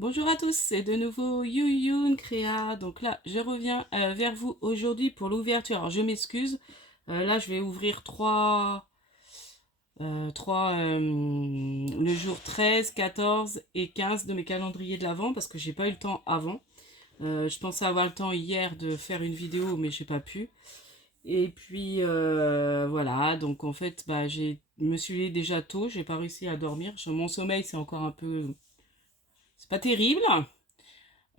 Bonjour à tous, c'est de nouveau Yuyun Créa. Donc là, je reviens vers vous aujourd'hui pour l'ouverture. Alors je m'excuse, là je vais ouvrir le jour 13, 14 et 15 de mes calendriers de l'Avent parce que j'ai pas eu le temps avant. Je pensais avoir le temps hier de faire une vidéo mais j'ai pas pu. Et puis voilà, donc en fait je me suis levée déjà tôt, j'ai pas réussi à dormir. Mon sommeil c'est encore un peu... C'est pas terrible.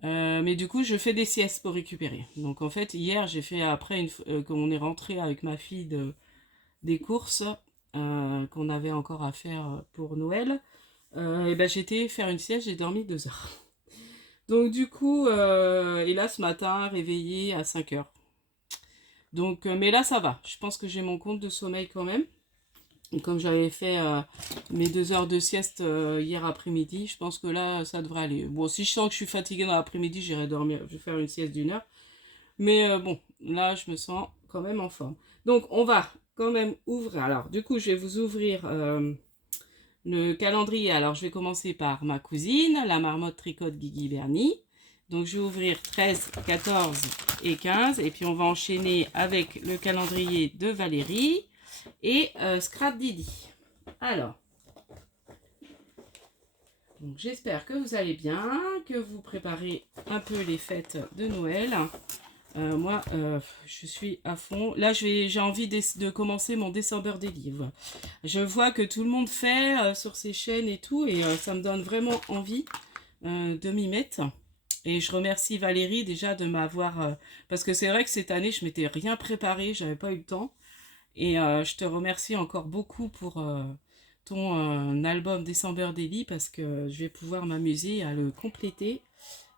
Mais du coup, je fais des siestes pour récupérer. Donc en fait, hier, j'ai fait après, quand on est rentré avec ma fille des courses qu'on avait encore à faire pour Noël, et ben j'étais faire une sieste, j'ai dormi 2 heures. Donc du coup, et là ce matin, réveillée à 5 heures. Donc, mais là ça va. Je pense que j'ai mon compte de sommeil quand même. Comme j'avais fait mes 2 heures de sieste hier après-midi, je pense que là ça devrait aller. Bon, si je sens que je suis fatiguée dans l'après-midi, j'irai dormir. Je vais faire une sieste d'1 heure. Mais bon, là, je me sens quand même en forme. Donc, on va quand même ouvrir. Alors, du coup, je vais vous ouvrir le calendrier. Alors, je vais commencer par ma cousine, la marmotte tricote Guigui Bernie. Donc, je vais ouvrir 13, 14 et 15. Et puis, on va enchaîner avec le calendrier de Valérie et Scrap Didi. Alors, j'espère que vous allez bien, que vous préparez un peu les fêtes de Noël. Moi, je suis à fond. Là, j'ai envie de commencer mon December Daily. Voilà. Je vois que tout le monde fait sur ses chaînes et tout, et ça me donne vraiment envie de m'y mettre. Et je remercie Valérie déjà de m'avoir... parce que c'est vrai que cette année, je m'étais rien préparé, j'avais pas eu le temps. Et je te remercie encore beaucoup pour ton album December Daily, parce que je vais pouvoir m'amuser à le compléter.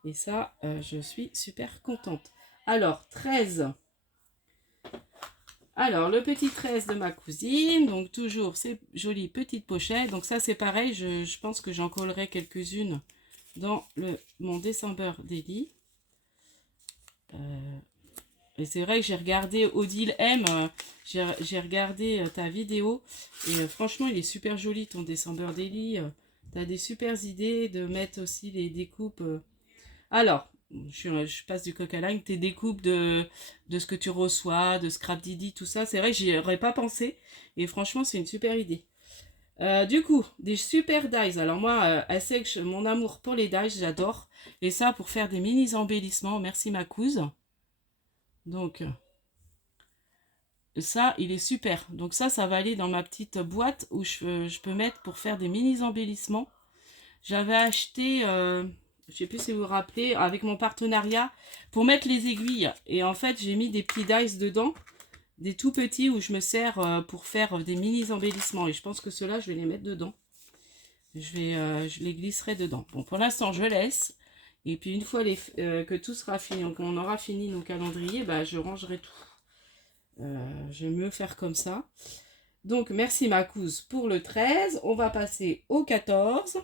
Et ça, je suis super contente. Alors, 13. Alors, le petit 13 de ma cousine. Donc, toujours ces jolies petites pochettes. Donc, ça, c'est pareil. Je pense que j'en collerai quelques-unes dans mon December Daily. Et c'est vrai que j'ai regardé Odile M. J'ai regardé ta vidéo. Et franchement, il est super joli ton December Daily. T'as des super idées de mettre aussi les découpes. Alors, je passe du coq à l'âne, tes découpes de ce que tu reçois, de Scrap Didi, tout ça, c'est vrai que j'y aurais pas pensé. Et franchement, c'est une super idée. Du coup, des super dies. Alors moi, elle sait que mon amour pour les dies, j'adore. Et ça, pour faire des mini embellissements, merci ma couse. Donc, ça, il est super. Donc ça va aller dans ma petite boîte où je peux mettre pour faire des mini embellissements. J'avais acheté, je sais plus si vous vous rappelez, avec mon partenariat, pour mettre les aiguilles. Et en fait, j'ai mis des petits dice dedans, des tout petits où je me sers pour faire des mini embellissements. Et je pense que ceux-là, je vais les mettre dedans. Je les glisserai dedans. Bon, pour l'instant, je laisse. Et puis, une fois que tout sera fini, qu'on aura fini nos calendriers, bah, je rangerai tout. Je vais mieux faire comme ça. Donc, merci ma couse pour le 13. On va passer au 14.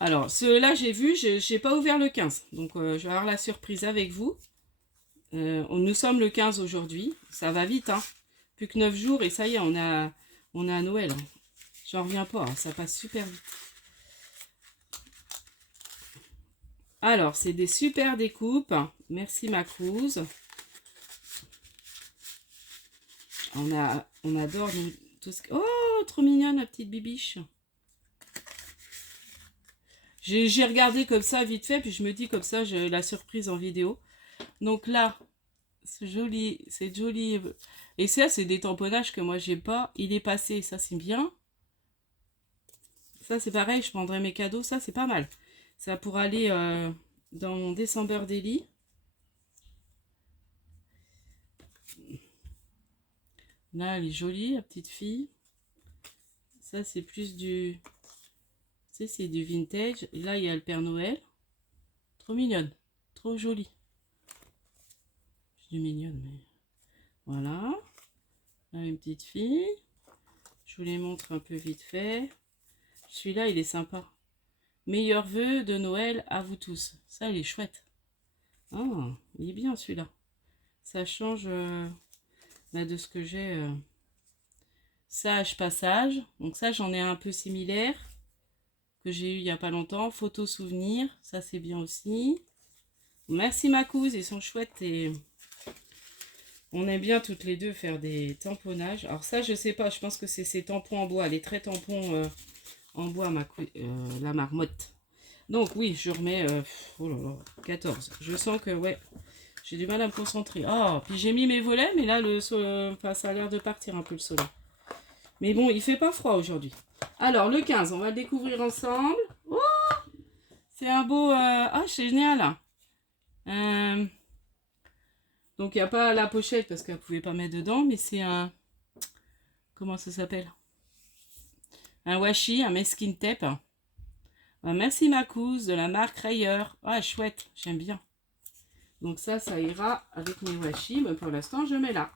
Alors, ceux-là, j'ai vu, je n'ai pas ouvert le 15. Donc, je vais avoir la surprise avec vous. Nous sommes le 15 aujourd'hui. Ça va vite, hein. Plus que 9 jours et ça y est, on est à Noël. J'en reviens pas, hein, ça passe super vite. Alors, c'est des super découpes. Merci ma Cruz. On adore tout ce que... Oh, trop mignonne la petite bibiche. J'ai regardé comme ça vite fait, puis je me dis comme ça, j'ai la surprise en vidéo. Donc là, c'est joli. Et ça, c'est des tamponnages que moi j'ai pas. Il est passé, ça c'est bien. Ça c'est pareil, je prendrai mes cadeaux, ça c'est pas mal. Ça pour aller dans mon December Daily. Là, elle est jolie, la petite fille. Ça c'est plus du... Tu sais, c'est du vintage. Et là, il y a le Père Noël. Trop mignonne. Trop jolie. Je dis mignonne, mais... Voilà. Là, une petite fille. Je vous les montre un peu vite fait. Celui-là, il est sympa. Meilleurs vœux de Noël à vous tous. Ça, il est chouette. Ah, il est bien celui-là. Ça change de ce que j'ai. Sage passage. Donc ça, j'en ai un peu similaire. que j'ai eu il n'y a pas longtemps. Photos souvenirs, ça c'est bien aussi. Merci Macouz, ils sont chouettes et on aime bien toutes les deux faire des tamponnages. Alors ça je sais pas, je pense que c'est ces tampons en bois, les traits tampons en bois, la marmotte. Donc oui, je remets, oh là là, 14. Je sens que ouais, j'ai du mal à me concentrer. Oh, puis j'ai mis mes volets, mais là enfin, ça a l'air de partir un peu le soleil. Mais bon, il fait pas froid aujourd'hui. Alors, le 15, on va le découvrir ensemble. Oh, c'est un beau... Ah, c'est génial. Donc, il n'y a pas la pochette parce qu'elle ne pouvait pas mettre dedans, mais c'est un... Comment ça s'appelle? Un washi, un masking tape. Merci Macouz de la marque Rayer. Ah, chouette, j'aime bien. Donc ça ira avec mes washi. Mais pour l'instant, je mets là.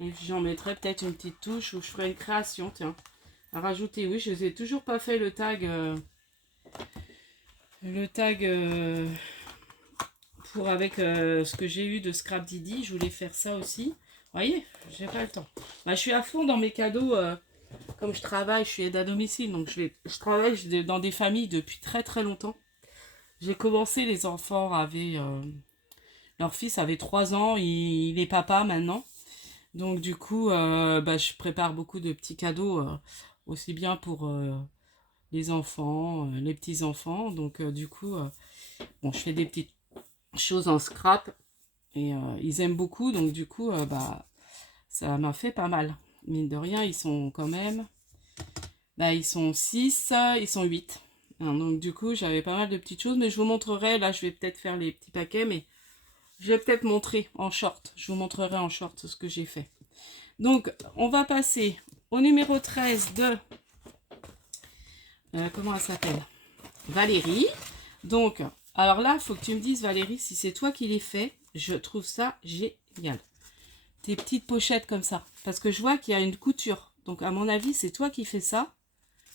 Et j'en mettrai peut-être une petite touche où je ferai une création, tiens. À rajouter, oui, je n'ai toujours pas fait le tag pour avec ce que j'ai eu de Scrap Didi. Je voulais faire ça aussi. Vous voyez, j'ai pas le temps. Bah, je suis à fond dans mes cadeaux. Comme je travaille, je suis aide à domicile, donc je travaille dans des familles depuis très très longtemps. J'ai commencé, les enfants avaient... leur fils avait 3 ans, il est papa maintenant. Donc du coup, je prépare beaucoup de petits cadeaux, aussi bien pour les enfants, les petits-enfants. Donc du coup, bon, je fais des petites choses en scrap et ils aiment beaucoup. Donc du coup, ça m'a fait pas mal. Mine de rien, ils sont quand même... ils sont 6, ils sont 8. Hein, donc du coup, j'avais pas mal de petites choses, mais je vous montrerai. Là, je vais peut-être faire les petits paquets, mais je vais peut-être montrer en short. Je vous montrerai en short ce que j'ai fait. Donc, on va passer au numéro 13 de... comment elle s'appelle? Valérie. Donc, alors là, il faut que tu me dises, Valérie, si c'est toi qui les fais. Je trouve ça génial. Tes petites pochettes comme ça. Parce que je vois qu'il y a une couture. Donc, à mon avis, c'est toi qui fais ça.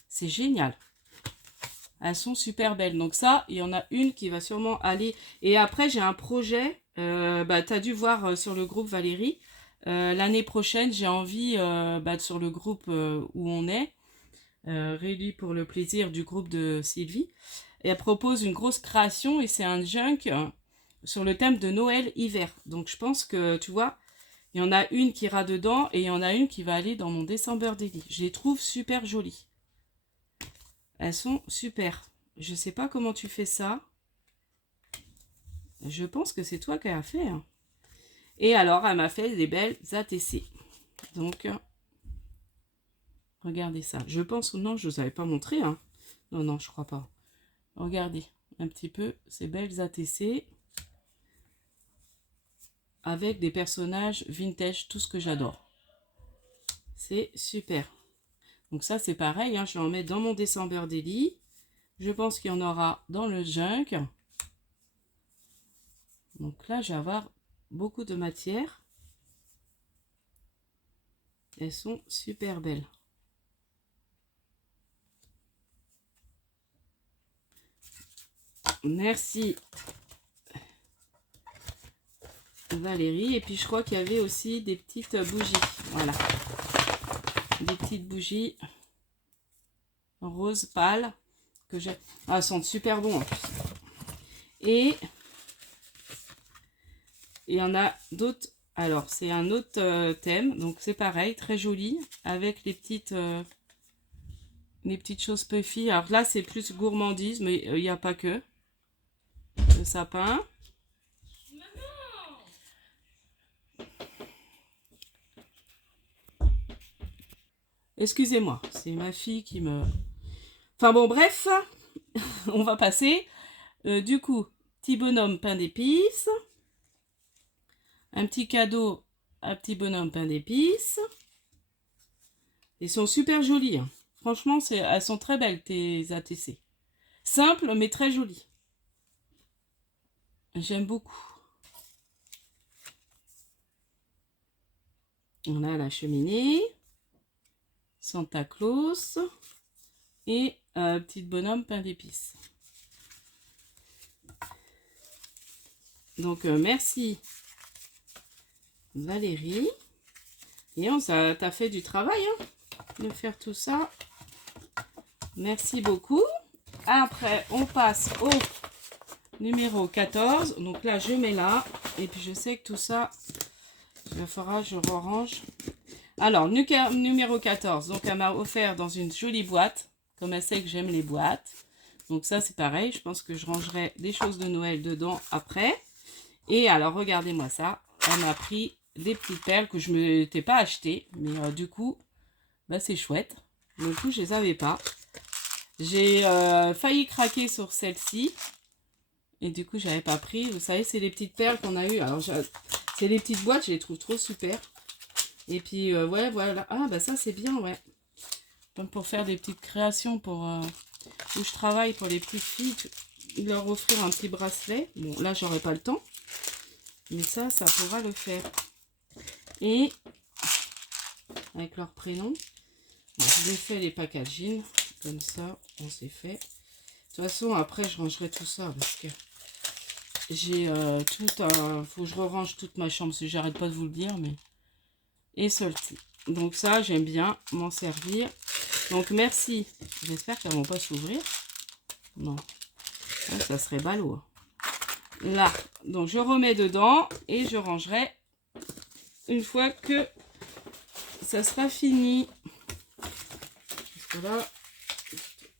C'est génial. Elles sont super belles. Donc ça, il y en a une qui va sûrement aller. Et après, j'ai un projet. Tu as dû voir sur le groupe Valérie. L'année prochaine, j'ai envie, sur le groupe où on est, réunis pour le plaisir du groupe de Sylvie. Et elle propose une grosse création et c'est un junk sur le thème de Noël-Hiver. Donc je pense que, tu vois, il y en a une qui ira dedans et il y en a une qui va aller dans mon December Daily. Je les trouve super jolies. Elles sont super. Je sais pas comment tu fais ça. Je pense que c'est toi qui as fait. Hein. Et alors, elle m'a fait des belles ATC. Donc, regardez ça. Je pense, non, je ne vous avais pas montré. Hein. Non, non, je crois pas. Regardez un petit peu ces belles ATC. Avec des personnages vintage, tout ce que j'adore. C'est super. Donc ça, c'est pareil. Hein, je vais en mettre dans mon December Daily. Je pense qu'il y en aura dans le junk. Donc là, je vais avoir beaucoup de matière. Elles sont super belles. Merci Valérie. Et puis je crois qu'il y avait aussi des petites bougies. Voilà. Des petites bougies rose pâle que j'ai. Ah, elles sont super bons en plus. Et il y en a d'autres. Alors, c'est un autre thème. Donc, c'est pareil, très joli. Avec les petites choses puffy. Alors là, c'est plus gourmandise, mais il n'y a pas que. Le sapin. Excusez-moi, c'est ma fille qui me... Enfin bon, bref, on va passer. Du coup, petit bonhomme pain d'épices. Un petit cadeau à petit bonhomme pain d'épices. Ils sont super jolis. Hein. Franchement, elles sont très belles, tes ATC. Simple, mais très jolies. J'aime beaucoup. On a la cheminée. Santa Claus. Et petit bonhomme pain d'épices. Donc, merci Valérie. Et t'as fait du travail hein, de faire tout ça. Merci beaucoup. Après, on passe au numéro 14. Donc là, je mets là. Et puis, je sais que tout ça, il faudra que je range. Alors, numéro 14. Donc, elle m'a offert dans une jolie boîte. Comme elle sait que j'aime les boîtes. Donc, ça, c'est pareil. Je pense que je rangerai des choses de Noël dedans après. Et alors, regardez-moi ça. Elle m'a pris des petites perles que je ne m'étais pas achetées. Mais du coup, bah, c'est chouette. Du coup, je ne les avais pas. J'ai failli craquer sur celle-ci. Et du coup, j'avais pas pris. Vous savez, c'est les petites perles qu'on a eues. Alors, c'est les petites boîtes, je les trouve trop super. Et puis, ouais, voilà. Ah, bah ça, c'est bien, ouais. Comme pour faire des petites créations pour où je travaille pour les petites filles. Leur offrir un petit bracelet. Bon, là, j'aurai pas le temps. Mais ça pourra le faire. Et, avec leur prénom. Je défais les packaging. Comme ça, on s'est fait. De toute façon, après, je rangerai tout ça parce que j'ai tout un... Faut que je range toute ma chambre, si j'arrête pas de vous le dire, mais... Et celle-ci. Donc ça, j'aime bien m'en servir. Donc, merci. J'espère qu'elles vont pas s'ouvrir. Non. Ça serait ballot. Là. Donc, je remets dedans et je rangerai une fois que ça sera fini. Parce que là...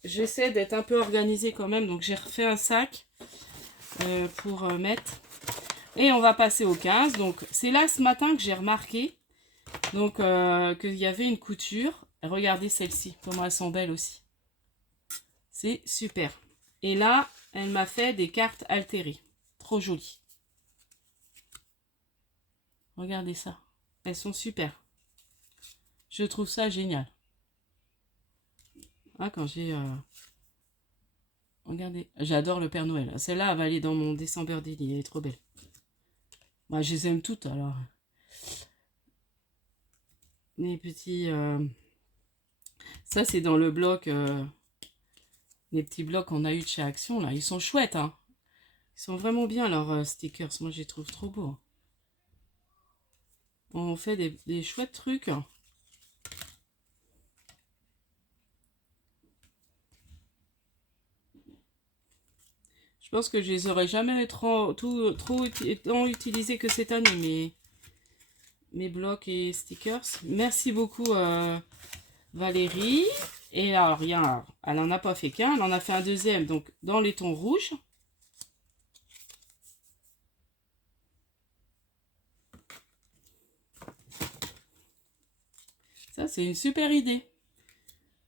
J'essaie d'être un peu organisée quand même, donc j'ai refait un sac pour mettre. Et on va passer au 15. Donc c'est là ce matin que j'ai remarqué donc qu'il y avait une couture. Regardez celle-ci, comment elles sont belles aussi. C'est super. Et là, elle m'a fait des cartes altérées. Trop jolies. Regardez ça. Elles sont super. Je trouve ça génial. Ah, quand j'ai... Regardez, j'adore le Père Noël. Celle-là, elle va aller dans mon December Daily. Elle est trop belle. Moi, je les aime toutes, alors. Les petits... Ça, c'est dans le bloc... Les petits blocs qu'on a eu de chez Action, là. Ils sont chouettes, hein. Ils sont vraiment bien, leurs stickers. Moi, je les trouve trop beaux. Hein. On fait des chouettes trucs. Je pense que je les aurais jamais trop utilisés que cette année, mes blocs et stickers. Merci beaucoup Valérie. Et alors, elle n'en a pas fait qu'un, elle en a fait un deuxième, donc dans les tons rouges. Ça, c'est une super idée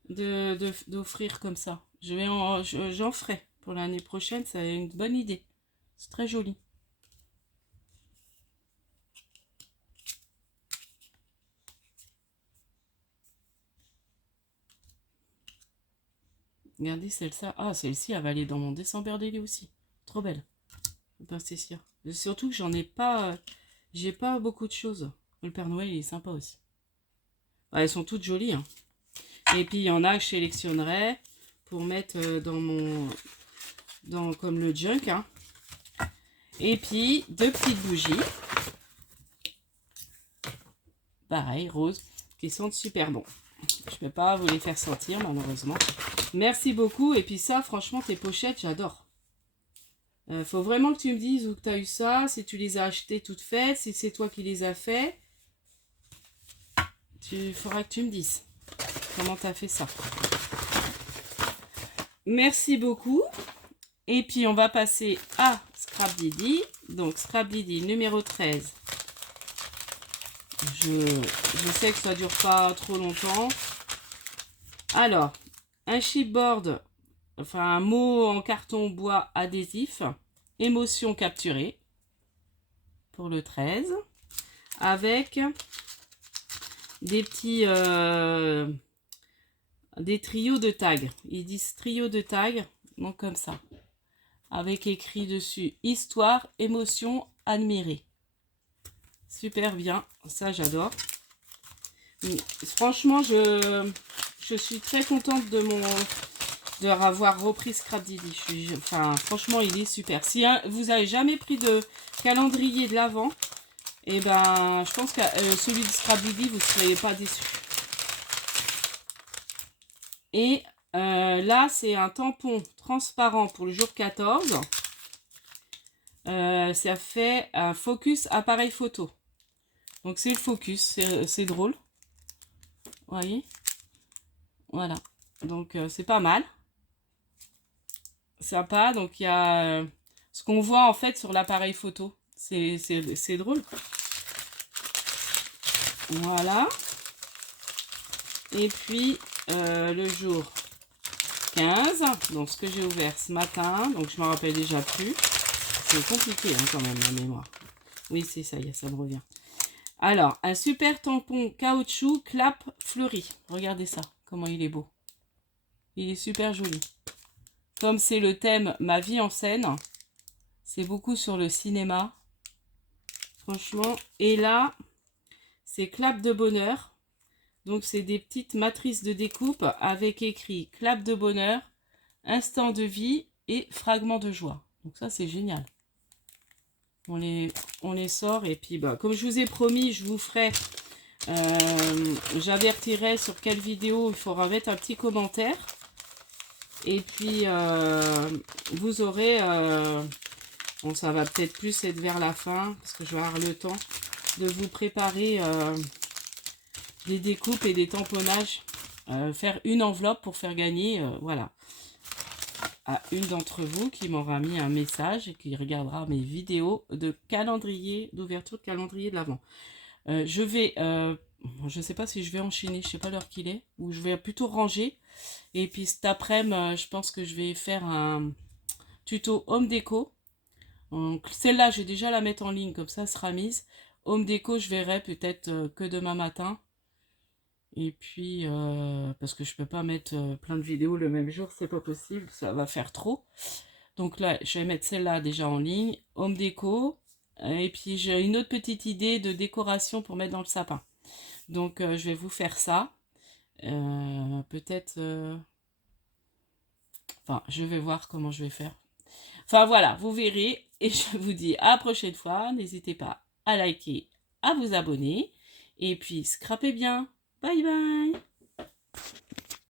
d'offrir comme ça. J'en ferai pour l'année prochaine, c'est une bonne idée. C'est très joli. Regardez celle-ci. Ah, celle-ci, elle va aller dans mon December Daily aussi. Trop belle. Ben, c'est sûr. Surtout que j'en ai pas... j'ai pas beaucoup de choses. Le Père Noël, il est sympa aussi. Ouais, elles sont toutes jolies. Hein. Et puis, il y en a que je sélectionnerai pour mettre dans mon... comme le junk. Hein. Et puis, 2 petites bougies. Pareil, rose. Qui sont super bons. Je ne peux pas vous les faire sentir, malheureusement. Merci beaucoup. Et puis ça, franchement, tes pochettes, j'adore. Faut vraiment que tu me dises où tu as eu ça, si tu les as achetées toutes faites, si c'est toi qui les as fait. Il faudra que tu me dises comment tu as fait ça. Merci beaucoup. Et puis, on va passer à Scrap Didi. Donc, Scrap Didi numéro 13. Je sais que ça ne dure pas trop longtemps. Alors, un chipboard, enfin un mot en carton bois adhésif, émotion capturée pour le 13, avec des petits des trios de tags. Ils disent trio de tags, donc comme ça, avec écrit dessus histoire, émotion, admirer. Super bien, ça j'adore. Franchement, je suis très contente de avoir repris Scrap Didi. Enfin, franchement, il est super. Si vous n'avez jamais pris de calendrier de l'Avent, et ben, je pense que celui de Scrap Didi, vous ne seriez pas déçus. Et Là, c'est un tampon transparent pour le jour 14. Ça fait un focus appareil photo. Donc, c'est le focus. C'est drôle. Vous voyez? Voilà. Donc, c'est pas mal. Sympa. Donc, il y a ce qu'on voit en fait sur l'appareil photo. C'est drôle. Voilà. Et puis, le jour 15, donc ce que j'ai ouvert ce matin, donc je me rappelle déjà plus. C'est compliqué hein, quand même la mémoire. Oui, c'est ça, ça me revient. Alors, un super tampon caoutchouc clap fleuri. Regardez ça, comment il est beau. Il est super joli. Comme c'est le thème Ma vie en scène, c'est beaucoup sur le cinéma. Franchement, et là, c'est clap de bonheur. Donc, c'est des petites matrices de découpe avec écrit clap de bonheur, instant de vie et fragment de joie. Donc, ça, c'est génial. On les sort et puis, bah, comme je vous ai promis, je vous ferai, j'avertirai sur quelle vidéo il faudra mettre un petit commentaire. Et puis, vous aurez, bon, ça va peut-être plus être vers la fin parce que je vais avoir le temps de vous préparer des découpes et des tamponnages, faire une enveloppe pour faire gagner, voilà, à une d'entre vous qui m'aura mis un message et qui regardera mes vidéos de calendrier, d'ouverture de calendrier de l'Avent. Je vais, je ne sais pas si je vais enchaîner, je ne sais pas l'heure qu'il est, ou je vais plutôt ranger. Et puis cet après-midi, je pense que je vais faire un tuto home déco. Donc celle-là, je vais déjà la mettre en ligne, comme ça, elle sera mise. Home déco, je verrai peut-être que demain matin. Et puis, parce que je peux pas mettre plein de vidéos le même jour, c'est pas possible, ça va faire trop. Donc là, je vais mettre celle-là déjà en ligne, home déco. Et puis j'ai une autre petite idée de décoration pour mettre dans le sapin. Donc je vais vous faire ça. Peut-être... Enfin, je vais voir comment je vais faire. Enfin voilà, vous verrez. Et je vous dis à la prochaine fois. N'hésitez pas à liker, à vous abonner. Et puis, scrapez bien. Bye bye.